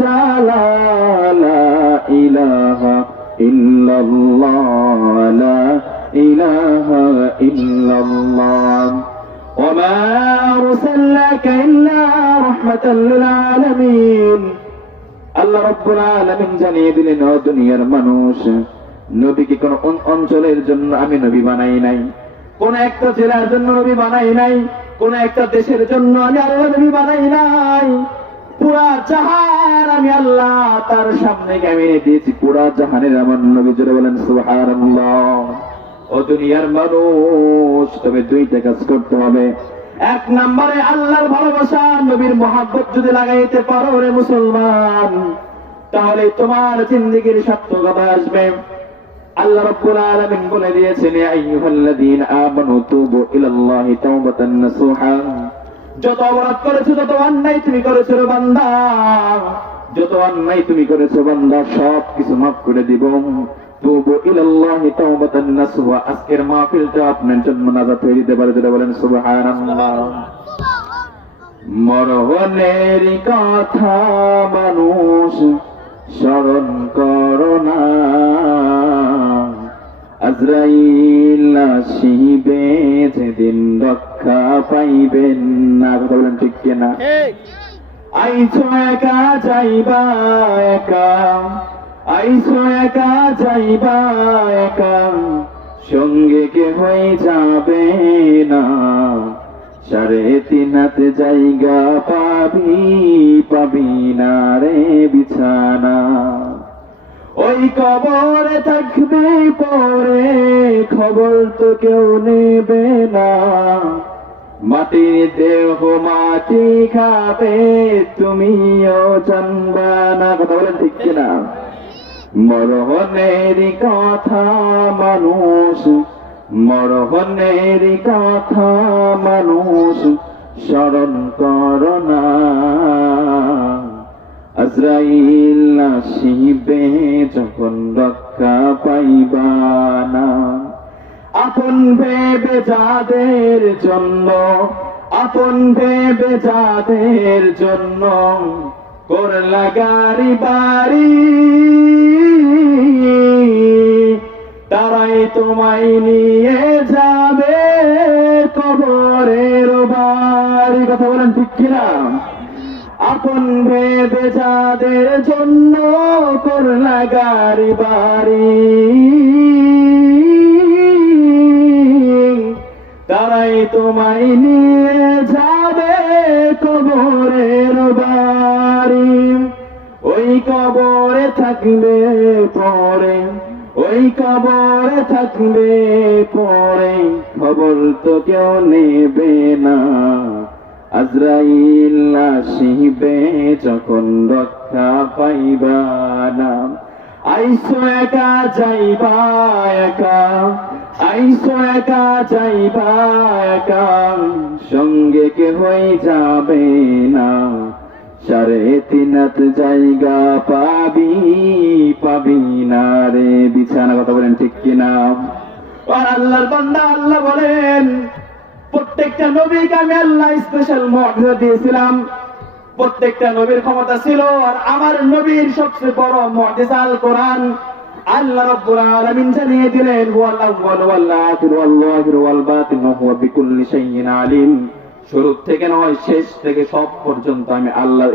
জালা লা ইলাহা ইল্লাল্লাহ লা ইলাহা ইল্লাল্লাহ ওয়া মা আরসালনাকা ইল্লা রাহমাতাল লিল আলামিন। আল্লাহ রাব্বুল আলামিন জানিয়ে দিলেন, ও দুনিয়ার মানুষ, নবীকে কোন অঞ্চলের জন্য আমি নবী বানাই নাই, কোন একটা জেলার জন্য নবী বানাই নাই, কোন একটা দেশের জন্য আমি আল্লাহ নবী বানাই নাই। পুরা জাহান আমি আল্লাহ তার সামনে কেমনে দিয়েছি, পুরা জাহানের আমার নবী। জোরে বলেন সুবহানাল্লাহ। ও দুনিয়ার মানুষ, তবে দুইটা কাজ করতে হবে। এক নম্বরে আল্লাহর ভালোবাসা, নবীর মহব্বত যদি লাগাইতে পারো রে মুসলমান, তাহলে তোমার জিন্দেগির সার্থকতা আসবে। আল্লাহ রাব্বুল আলামিন বলে দিয়েছেন, ইয়া আইয়ুহাল্লাযীনা আমানু তুবু ইলাল্লাহি তাওবাতান নাসুহা। যত অপরাধ করেছো, যত অন্যায় তুমি করেছো রে বান্দা, যত অন্যায় তুমি করেছো বান্দা, সব কিছু মাফ করে দিব। তুবু ইলাল্লাহি তাওবাতান নাসুহা। আজকের মাহফিলটা আপনার জন্য নাজাত হয়ে দিতে পারে। যেটা বলেন সুবহানাল্লাহ। মরণের কথা মানুষ স্মরণ করো না, আজরাইল আসিবে যেদিন রক্ষা পাইবেন না। কথা বলেন ঠিক কিনা? আইছো একা যাইবা একা, আইছো একা যাইবা একা, সঙ্গে কে হয়ে যাবে না। 3.5 হাত জায়গা পাবি, পাবি না রে বিছানা। ওই কবরে থাকবে পরে, খবর তো কেউ নেবে না। মাটির দেহ মাটি খাবে, তুমিও জানবা না। কথা বলেন ঠিক কিনা? মরণের কথা মানুষ, মরণের কথা মানুষ স্মরণ করো না, আজরাইল আসিবে যখন রক্ষা পাইবা না। আপন ভেবে যাদের জন্য, আপন ভেবে যাদের জন্য করলা গাড়ি বাড়ি, তারাই তোমায় নিয়ে যাবে কবরের বাড়ি। কথা বলেন ঠিক কিনা? আপন ভেবে যাদের জন্য করলা গাড়ি বাড়ি, তারাই তোমায় নিয়ে যাবে কবরের বাড়ি। ওই কবরে থাকবে পরে, ওই কবরে থাকবে পরে, খবর তো কেউ নেবে না। আজরাইল আসিবে যখন রক্ষা পাইবা না। আইসো একা যাইবা একা, আইসো একা যাইবা একা, সঙ্গে কে হয়ে যাবে না। 3.5 হাত জায়গা পাবি, পাবি না রে বিছানা। কথা বলেন ঠিক কিনা? আর আল্লাহর বান্দা, আল্লাহ বলেন, প্রত্যেকটা নবীকে আমি আল্লাহ স্পেশাল মুআজিজা দিয়েছিলাম। প্রত্যেকটা নবীর ক্ষমতা ছিল, আর আমার নবীর সবচেয়ে বড় মুআজিজা আল কোরআন। আল্লাহ রাব্বুল আলামিন জানিয়ে দিলেন, হুয়াল আউয়াল ওয়াল আখির ওয়াল যাহির ওয়াল বাতিন ওয়া হুয়া বিকুল্লি শাইইন আলিম। শুরু থেকে নয়, শেষ থেকে সব পর্যন্ত আমি আল্লাহ